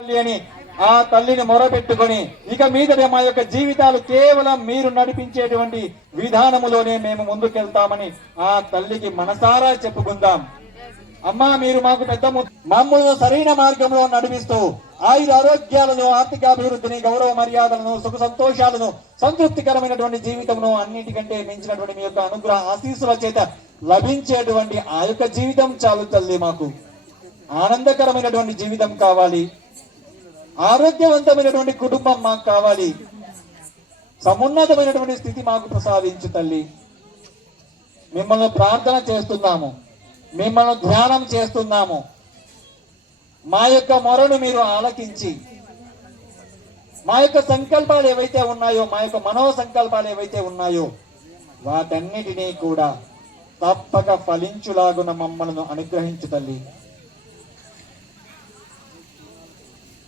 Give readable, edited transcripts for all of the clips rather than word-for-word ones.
అని ఆ తల్లిని మొరపెట్టుకొని ఇక మీదట మా యొక్క జీవితాలు కేవలం మీరు నడిపించేటువంటి విధానములోనే మేము ముందుకెళ్తామని ఆ తల్లికి మనసారా చెప్పుకుందాం. అమ్మా, మీరు మాకు పెద్ద మమ్మల్ని సరైన మార్గంలో నడిపిస్తూ ఆయుర ఆరోగ్యాలను, ఆర్థికాభివృద్ధిని, గౌరవ మర్యాదలను, సుఖ సంతోషాలను, సంతృప్తికరమైనటువంటి జీవితమును అన్నిటికంటే మించినటువంటి మీ యొక్క అనుగ్రహ ఆశీస్సుల చేత లభించేటువంటి ఆ యొక్క జీవితం చాలు తల్లి. మాకు ఆనందకరమైనటువంటి జీవితం కావాలి, ఆరోగ్యవంతమైనటువంటి కుటుంబం మాకు కావాలి, సమున్నతమైనటువంటి స్థితి మాకు ప్రసాదించు తల్లి. మిమ్మల్ని ప్రార్థన చేస్తున్నాము, మిమ్మల్ని ధ్యానం చేస్తున్నాము. మా యొక్క మొరను మీరు ఆలకించి మా యొక్క సంకల్పాలు ఏవైతే ఉన్నాయో, మా యొక్క మనో సంకల్పాలు ఏవైతే ఉన్నాయో వాటన్నిటినీ కూడా తప్పక ఫలించులాగున మమ్మల్ని అనుగ్రహించు తల్లి.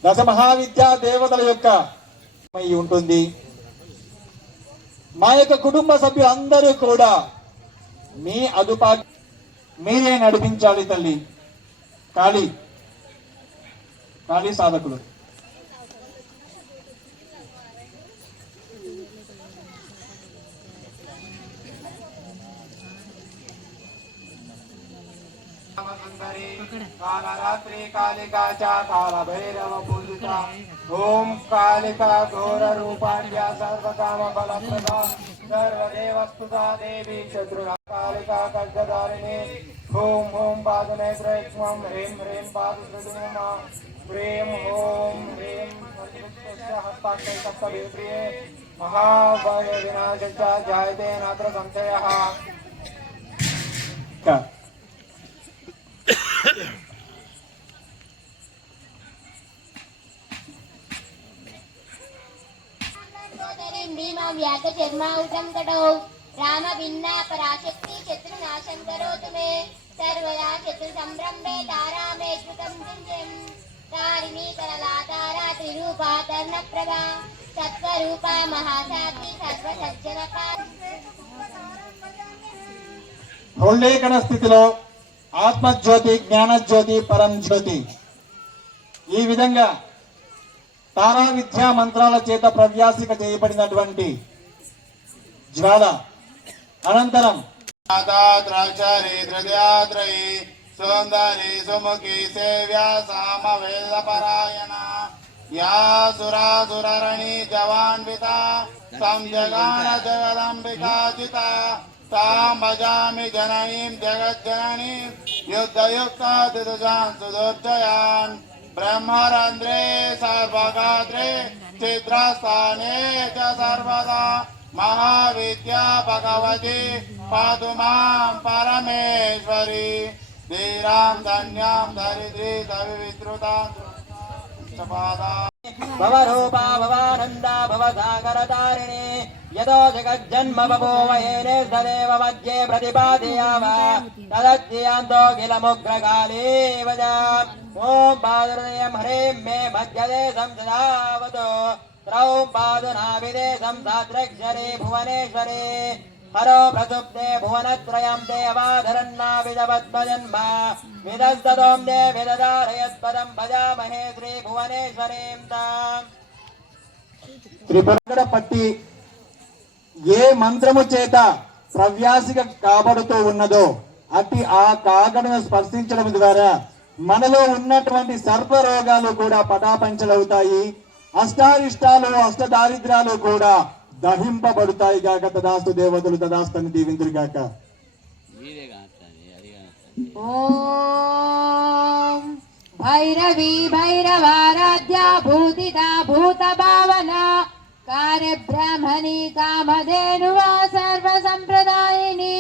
దశ మహావిద్యా దేవతల యొక్క ఉంటుంది. మా యొక్క కుటుంబ సభ్యులందరూ కూడా మీ అదుపా మీరే నడిపించాలి తల్లి. కాళీ సాధకులు कालरात्रि कालिका च कालभैरव पूजिता ओम कालिका घोर रूपाढ्या सर्वकाम फलप्रदा सर्वदेवस्तुता देवी शत्रुना कालिका खड्गधारिणी ओम ओम पादनेत्रैक्ष्मं ह्रीं ह्रीं पादसृजनमः प्रेम ओम ह्रीं हस्ताक्षै सप्तभिप्रिये महाभय विनाशश्च जायते नात्र संशयः. व्याघर्माउतं कटौ राम भिन्ना पराशक्ति शत्रुनाशं करोतु मे सर्वदा शत्रुसंरम्भे तारामे कृतं चिन्त्यं तारिणी करलातारा त्रिरूपा कर्णप्रभा सत्वरूपा महासाध्वी सर्वसज्जनका. హృల్లేఖన స్థితిలో ఆత్మజ్యోతి, జ్ఞానజ్యోతి, పరం జ్యోతి ఈ విధంగా తారా విద్యా మంత్రాల చేత ప్రవ్యాసిక చేయబడినటువంటి జ్వాల అనంతరం సౌందర్య సుముఖి సేవ్యా సామవేద పరాయణ యా సురాసురణి జవాన్విత సంజగాన జగదంబికాజిత तां भजामि जननीं जगज्जननीं युद्धयुक्तादिदुजान् सुदुर्जयान् ब्रह्मरन्ध्रे सर्वगात्रे छिद्रस्थाने च सर्वदा महाविद्या भगवती पातु मां परमेश्वरी धीरां धन्यां दरिद्री दविविद्रुतां भवरूपा भवानन्दा भवसागरतारिणी यतो जगज्जन्म बभूवयेने सदेव मध्ये प्रतिपादयाम तदज्ञान्तो किलमुग्रकालीव च ॐ पादुर्दयं ह्रीं मे मध्यदेशं सदावतु त्रौं पादुनाभिदेशं साद्रक्षरे भुवनेश्वरे हरो प्रसुप्ते भुवनत्रयं देवाधरन्नाभिदपद्मजन्म विदस्ततों देविदधारयत्पदं भजामहे श्रीभुवनेश्वरीं ताम्. త్రిపుర పట్టి ఏ మంత్రము చేత ప్రవ్యాసిక కాబడుతూ ఉన్నదో అట్టి ఆ కాగడను స్పర్శించడం ద్వారా మనలో ఉన్నటువంటి సర్వ రోగాలు కూడా పటాపంచలవుతాయి, అష్టారిష్టాలు, అష్టదారిద్ర్యాలు కూడా దహింపబడతాయి గాక. తదాస్తు దేవతలు తదాస్తని దీవింతురు గాక. ఓం భైరవీ భైరవారాధ్య భూతిదా భూత భావన కార్యబ్రహ్మణి కామధేనువా సర్వ సంప్రదాయిని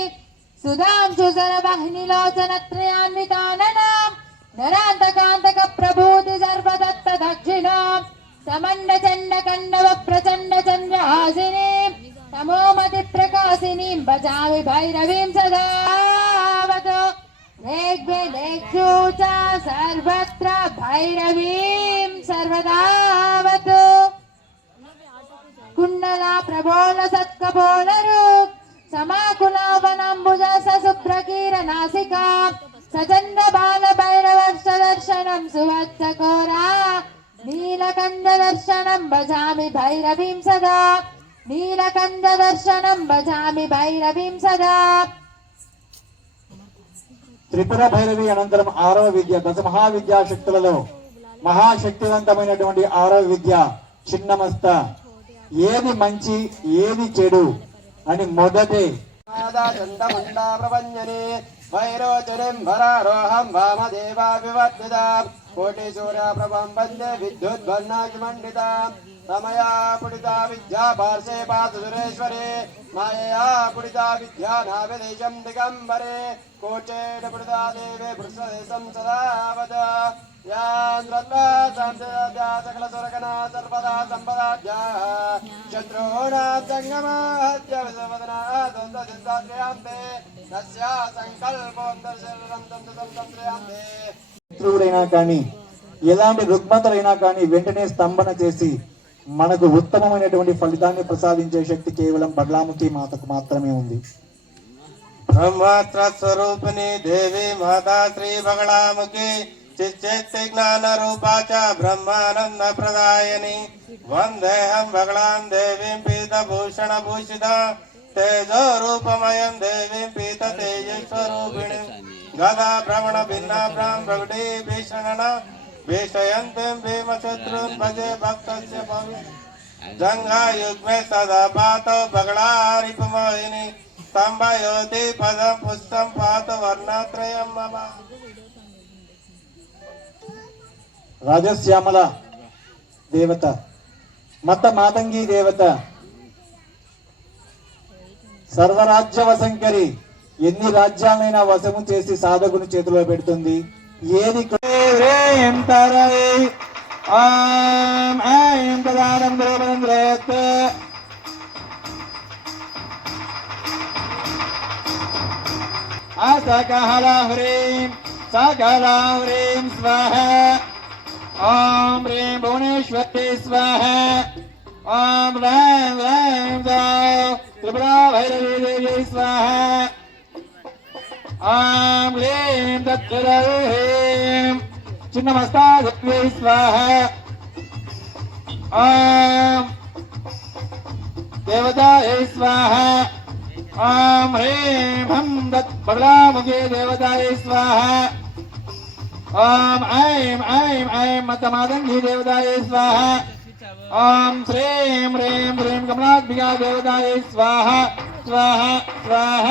సుధాంశు సర్వహ్నిలోచనత్రయాన్వితాననాం నరాంతకాంతక ప్రభూతి సర్వదత్త దక్షిణాం సమండ చండ కండవ ప్రచండ చంద్రహాసిని తమోమతి ప్రకాశినీం భజామి భైరవీం సదావతు ऋग्वेदेषु च सर्वत्र भैरवीं सर्वदावतु कुण्डला प्रबोल सत्कपोलरूप समाकुलावनम्बुज सशुभ्रकीरनासिका सचण्ड बाल भैरवर्ष दर्शनं सुवत्सकोरा నీలకంఠదర్శనం భజామి భైరవీం సదా నీలకంఠదర్శనం భజామి భైరవీం సదా. త్రిపుర భైరవి అనంతరం 6వ విద్య దశ మహావిద్యాశక్తులలో మహాశక్తివంతమైనటువంటి 6వ విద్య చిన్నమస్త. ఏది మంచి ఏది చెడు అని మొదటే చండముండా ప్రపంచనే వైరోచరిం వరారోహం వామదేవా వివర్ధితాం కోటి సూర్య ప్రభం వందే విద్యుద్వర్ణాకి మండితాం రమయా పుడితా విద్యా పార్శ్వే పాతు సురేశ్వరే మాయయా పుడితా విద్యా నావిదేశం దిగంబరే కోచేట పుడితా దేవే పృష్ఠదేశం సదావద సకల సురగణ సర్వదా సంపదాద్యా శత్రుణాం సంగమాద్య విశ్వవదనా ద్వంద్వ చింతాత్రయాంతే తస్యా సంకల్పం దర్శనం తంత్రయాంతే. శత్రువుడైనా కానీ ఎలాంటి రుగ్మతలైనా కానీ వెంటనే స్తంభన చేసి మనకు ఉత్తమమైనటువంటి ఫలితాన్ని ప్రసాదించే శక్తి కేవలం బడ్లాముఖి మాతకు మాత్రమే ఉంది. బ్రహ్మాస్త్ర స్వరూపిణి దేవి మాతా శ్రీ బగళాముఖి చిచ్చేత్తి జ్ఞాన రూపాచ బ్రహ్మానంద ప్రదాయని వందేహం బగళాం దేవీం పీతభూషణ భూషిత తేజో రూపమయం దేవీం పీత తేజస్వరూపిణి గదా భ్రమణ భిన్నా భ్రాం భగడి భీషణ భీషయంతిం భీమశత్రున్ భజే భక్తస్య భవి జంఘాయుగ్మే సదా పాతో బగళారిపుమోహిని స్తంభయోతి పదం పుష్టం పాత వర్ణత్రయం మమ. రాజశ్యామల దేవత, మత మాతంగి దేవత, సర్వరాజ్య వశంకరి, ఎన్ని రాజ్యాలైనా వశము చేసి సాధకుని చేతిలో పెడుతుంది. ఏది సకహ్రీం సకహ్రీం స్వాహ ఓం హ్రీం భువనేశ్వరి స్వాహ ఓం హ్రీం హ్రీం త్రిపురా భైరవీ దేవి స్వాహ ఓం హ్రీం దత్తరహీం చిన్నమస్తాదేవి స్వాహ ఓం దేవతాయై స్వాహ ఓం హ్రీం హం దత్ బగళాముఖి దేవతాయై స్వాహ ఓం ఐం ఐం ఐం మతమాదంగి దేవతాయై స్వాహ ఓం శ్రీం హ్రీం హ్రీం కమలాత్మికా దేవతాయై స్వాహ స్వాహ స్వాహ.